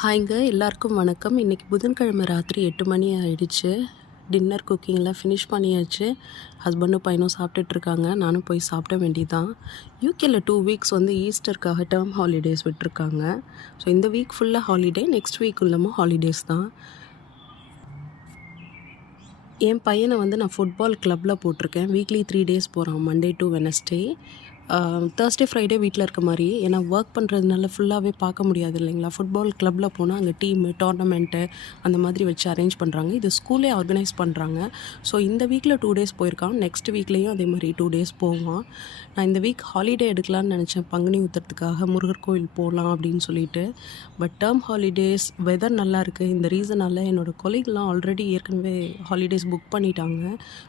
ஹாய்ங்க எல்லாருக்கும் வணக்கம். இன்றைக்கி புதன்கிழமை ராத்திரி 8 மணி ஆயிடுச்சு. டின்னர் குக்கிங்லாம் ஃபினிஷ் பண்ணியாச்சு. ஹஸ்பண்டும் பையனும் சாப்பிட்டுட்ருக்காங்க. நானும் போய் சாப்பிட வேண்டியதான். யூகேல 2 வீக்ஸ் வந்து ஈஸ்டருக்காக டேர்ம் ஹாலிடேஸ் விட்டுருக்காங்க. ஸோ இந்த வீக் ஃபுல்லாக ஹாலிடே, நெக்ஸ்ட் வீக் உள்ளமும் ஹாலிடேஸ் தான். என் பையனை வந்து நான் ஃபுட்பால் கிளப்பில் போட்டிருக்கேன். வீக்லி 3 டேஸ் போகிறான், Monday to Wednesday. Thursday Friday வீட்டில் இருக்க மாதிரி, ஏன்னா ஒர்க் பண்ணுறதுனால ஃபுல்லாகவே பார்க்க முடியாது இல்லைங்களா. ஃபுட்பால் கிளப்பில் போனால் அங்கே டீமு, டோர்னமெண்ட்டு அந்த மாதிரி வச்சு அரேஞ்ச் பண்ணுறாங்க. இது ஸ்கூலே ஆர்கனைஸ் பண்ணுறாங்க. ஸோ இந்த வீக்கில் 2 டேஸ் போயிருக்கான். நெக்ஸ்ட் வீக்லேயும் அதே மாதிரி 2 டேஸ் போவான். நான் இந்த வீக் ஹாலிடே எடுக்கலான்னு நினச்சேன், பங்குனி உத்திரத்துக்காக முருகர் கோவில் போகலாம் அப்படின்னு சொல்லிட்டு. பட் டேர்ம் ஹாலிடேஸ், வெதர் நல்லா இருக்குது. இந்த ரீசனால் என்னோடய கொலீக்லாம் ஆல்ரெடி ஏற்கனவே ஹாலிடேஸ் புக் பண்ணிட்டாங்க.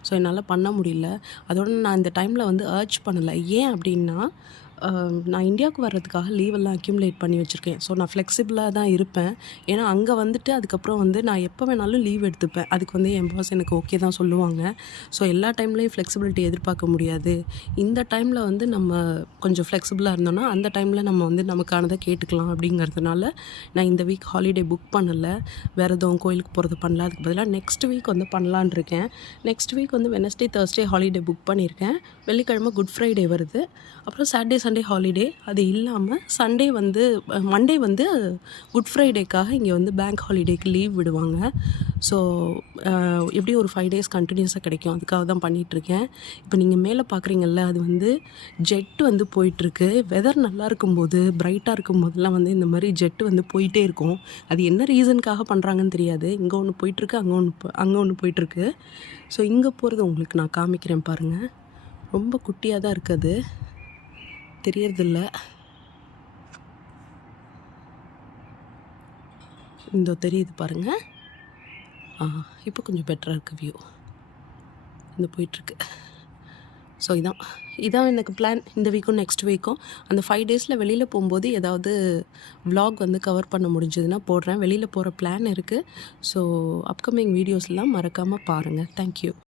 ஸோ என்னால் பண்ண முடியல. அதோட நான் இந்த டைமில் வந்து அர்ஜ் பண்ணலை. ஏன் அப்படின்னா, நான் இந்தியாவுக்கு வர்றதுக்காக லீவெல்லாம் அக்யூமுலேட் பண்ணி வச்சுருக்கேன். ஸோ நான் ஃப்ளெக்சிபிளாக தான் இருப்பேன். ஏன்னா அங்கே வந்துட்டு அதுக்கப்புறம் வந்து நான் எப்போ வேணாலும் லீவ் எடுத்துப்பேன். அதுக்கு வந்து என் பாஸ் எனக்கு ஓகே தான் சொல்லுவாங்க. ஸோ எல்லா டைம்லேயும் ஃப்ளெக்சிபிலிட்டி எதிர்பார்க்க முடியாது. இந்த டைமில் வந்து நம்ம கொஞ்சம் ஃப்ளெக்சிபிளாக இருந்தோம்னா அந்த டைமில் நம்ம வந்து நமக்கானதை கேட்டுக்கலாம் அப்படிங்கிறதுனால நான் இந்த வீக் ஹாலிடே புக் பண்ணலை. வேறு எதுவும் கோயிலுக்கு போகிறது பண்ணல. அதுக்கு பதிலாக நெக்ஸ்ட் வீக் வந்து பண்ணலான் இருக்கேன். நெக்ஸ்ட் வீக் வந்து வெனஸ்டே, தேர்ஸ்டே ஹாலிடே புக் பண்ணியிருக்கேன். வெள்ளிக்கிழமை குட் ஃப்ரைடே வருது. அப்புறம் சாட்டர்டே, சண்டே ஹாலிடே. அது இல்லாமல் சண்டே வந்து மண்டே வந்து குட் ஃப்ரைடேக்காக இங்கே வந்து பேங்க் ஹாலிடேக்கு லீவ் விடுவாங்க. ஸோ எப்படியும் ஒரு 5 டேஸ் கண்டினியூஸாக கிடைக்கும். அதுக்காக தான் பண்ணிகிட்ருக்கேன். இப்போ நீங்கள் மேலே பார்க்குறீங்கல்ல, அது வந்து ஜெட் வந்து போயிட்டுருக்கு. வெதர் நல்லா இருக்கும்போது, பிரைட்டாக இருக்கும்போதெல்லாம் வந்து இந்த மாதிரி ஜெட்டு வந்து போயிட்டே இருக்கும். அது என்ன ரீசனுக்காக பண்ணுறாங்கன்னு தெரியாது. இங்கே ஒன்று போயிட்டுருக்கு, அங்கே ஒன்று போயிட்டுருக்கு. ஸோ இங்கே போகிறது உங்களுக்கு நான் காமிக்கிறேன் பாருங்கள். ரொம்ப குட்டியாக தான் இருக்குது, தெரியறதில்ல. இந்த தெரியுது பாருங்கள். இப்போ கொஞ்சம் பெட்டராக இருக்குது வியூ. இந்த போயிட்டுருக்கு. ஸோ இதான் எனக்கு பிளான். இந்த வீக்கும் நெக்ஸ்ட் வீக்கும் அந்த 5 டேஸில் வெளியில் போகும்போது ஏதாவது vlog வந்து கவர் பண்ண முடிஞ்சதுன்னா போடுறேன். வெளியில் போகிற பிளான் இருக்குது. ஸோ அப்கமிங் வீடியோஸ்லாம் மறக்காமல் பாருங்கள். தேங்க்யூ.